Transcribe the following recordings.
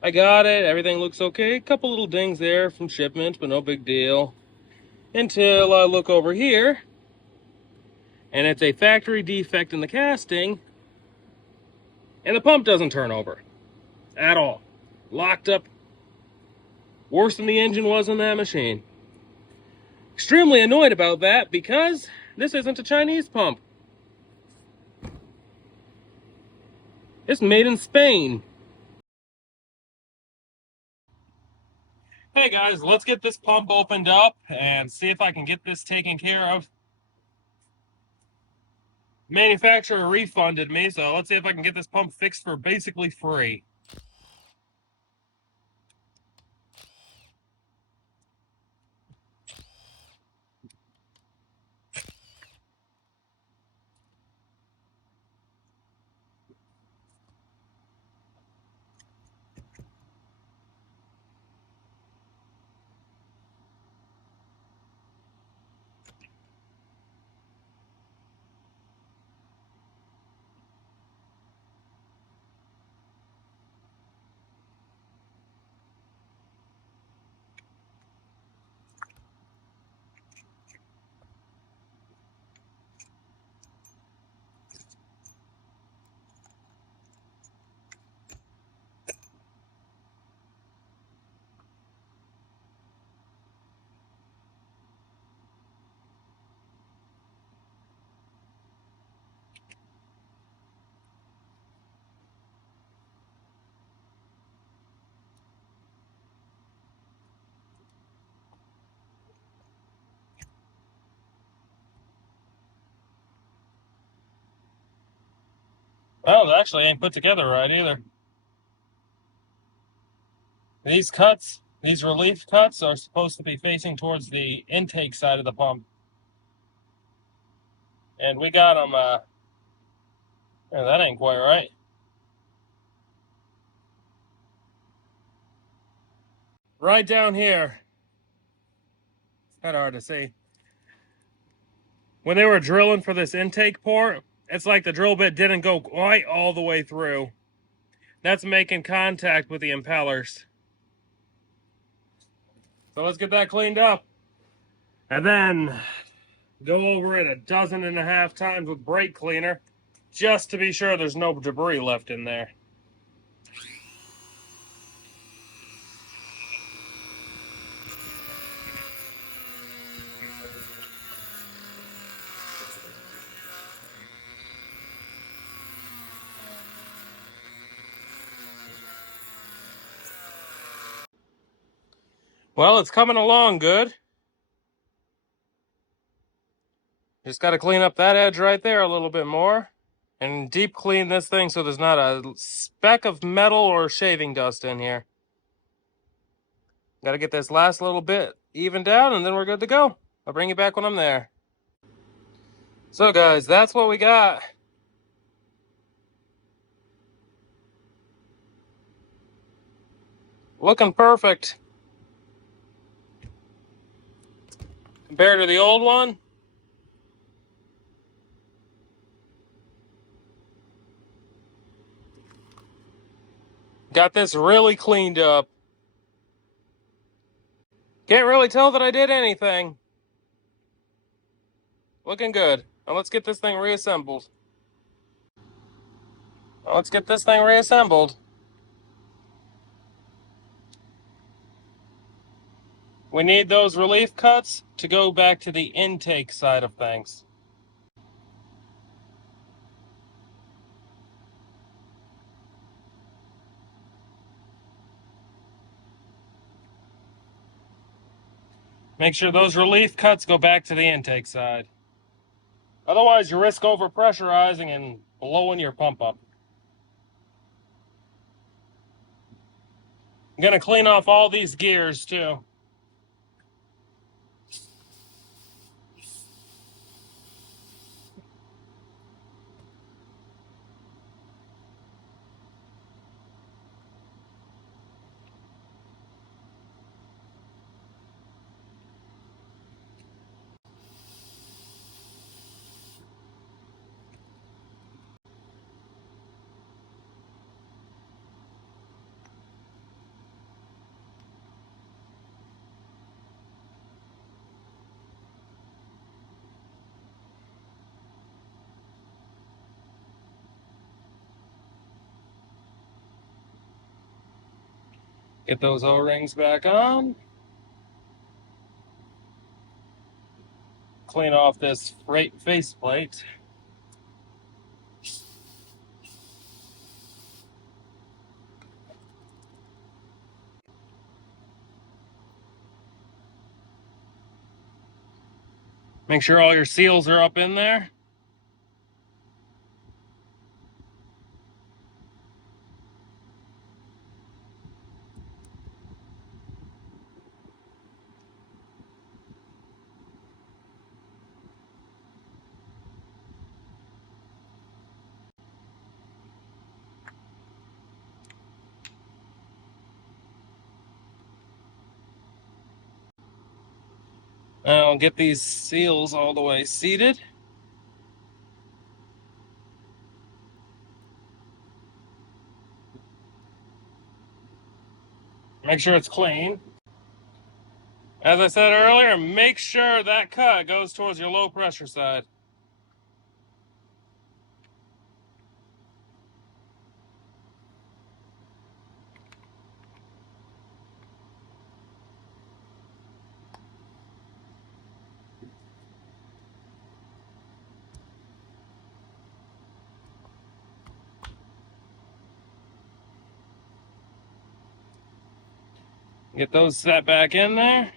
I got it. Everything looks okay. A couple little dings there from shipment, but no big deal. Until I look over here, and it's a factory defect in the casting, and the pump doesn't turn over at all. Locked up worse than the engine was in that machine. Extremely annoyed about that because this isn't a Chinese pump. It's made in Spain. Hey guys, let's get this pump opened up and see if I can get this taken care of. Manufacturer refunded me, so let's see if I can get this pump fixed for basically free. Well, it actually ain't put together right either. These cuts, these relief cuts, are supposed to be facing towards the intake side of the pump. And we got them, yeah, that ain't quite right. Right down here. Kind of hard to see. When they were drilling for this intake port, it's like the drill bit didn't go quite all the way through. That's making contact with the impellers. So let's get that cleaned up. And then go over it 12.5 times with brake cleaner, just to be sure there's no debris left in there. Well, it's coming along good. Just got to clean up that edge right there a little bit more and deep clean this thing so there's not a speck of metal or shaving dust in here. Got to get this last little bit evened out and then we're good to go. I'll bring you back when I'm there. So guys, that's what we got. Looking perfect. Compared to the old one. Got this really cleaned up. Can't really tell that I did anything. Looking good. Now let's get this thing reassembled. We need those relief cuts to go back to the intake side of things. Make sure those relief cuts go back to the intake side. Otherwise, you risk overpressurizing and blowing your pump up. I'm going to clean off all these gears too. Get those O-rings back on. Clean off this freight faceplate. Make sure all your seals are up in there. Now get these seals all the way seated. Make sure it's clean. As I said earlier, make sure that cut goes towards your low pressure side. Get those set back in there.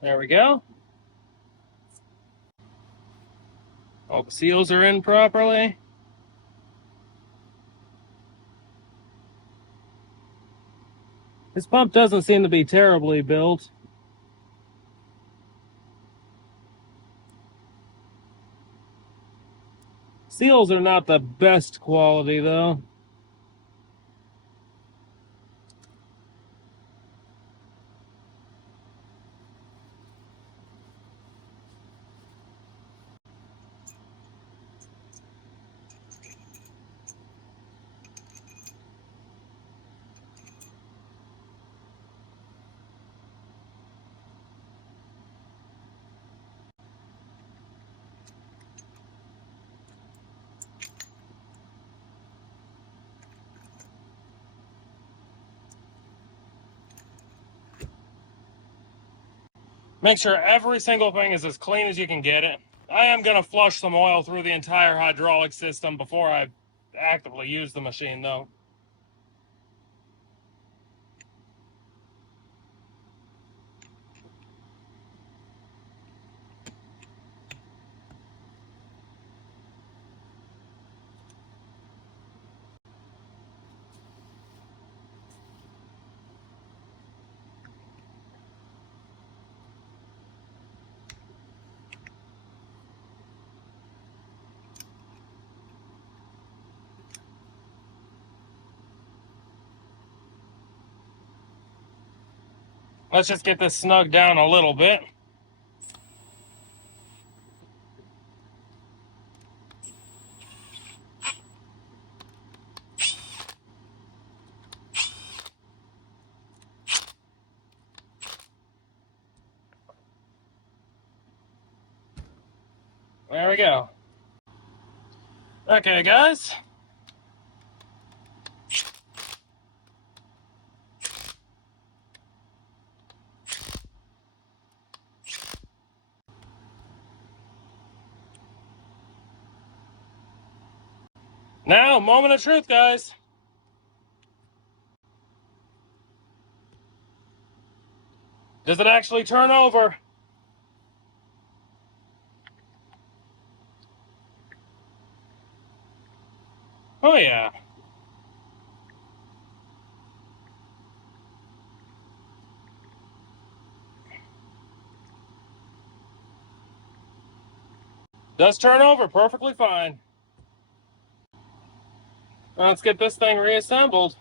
There we go. All the seals are in properly. This pump doesn't seem to be terribly built. Seals are not the best quality though. Make sure every single thing is as clean as you can get it. I am going to flush some oil through the entire hydraulic system before I actively use the machine though. Let's just get this snug down a little bit. There we go. Okay, guys. Now, moment of truth, guys. Does it actually turn over? Oh yeah. Does turn over perfectly fine. Let's get this thing reassembled.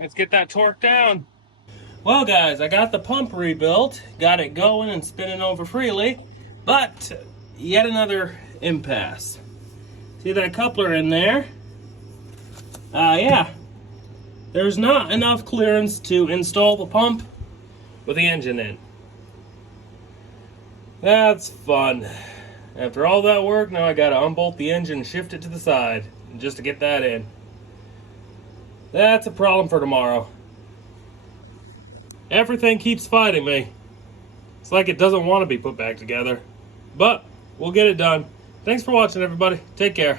Let's get that torque down. Well guys, I got the pump rebuilt, got it going and spinning over freely, but yet another impasse. See that coupler in there? Yeah, there's not enough clearance to install the pump with the engine in. That's fun. After all that work, now I gotta unbolt the engine and shift it to the side just to get that in. That's a problem for tomorrow. Everything keeps fighting me. It's like it doesn't want to be put back together. But we'll get it done. Thanks for watching, everybody. Take care.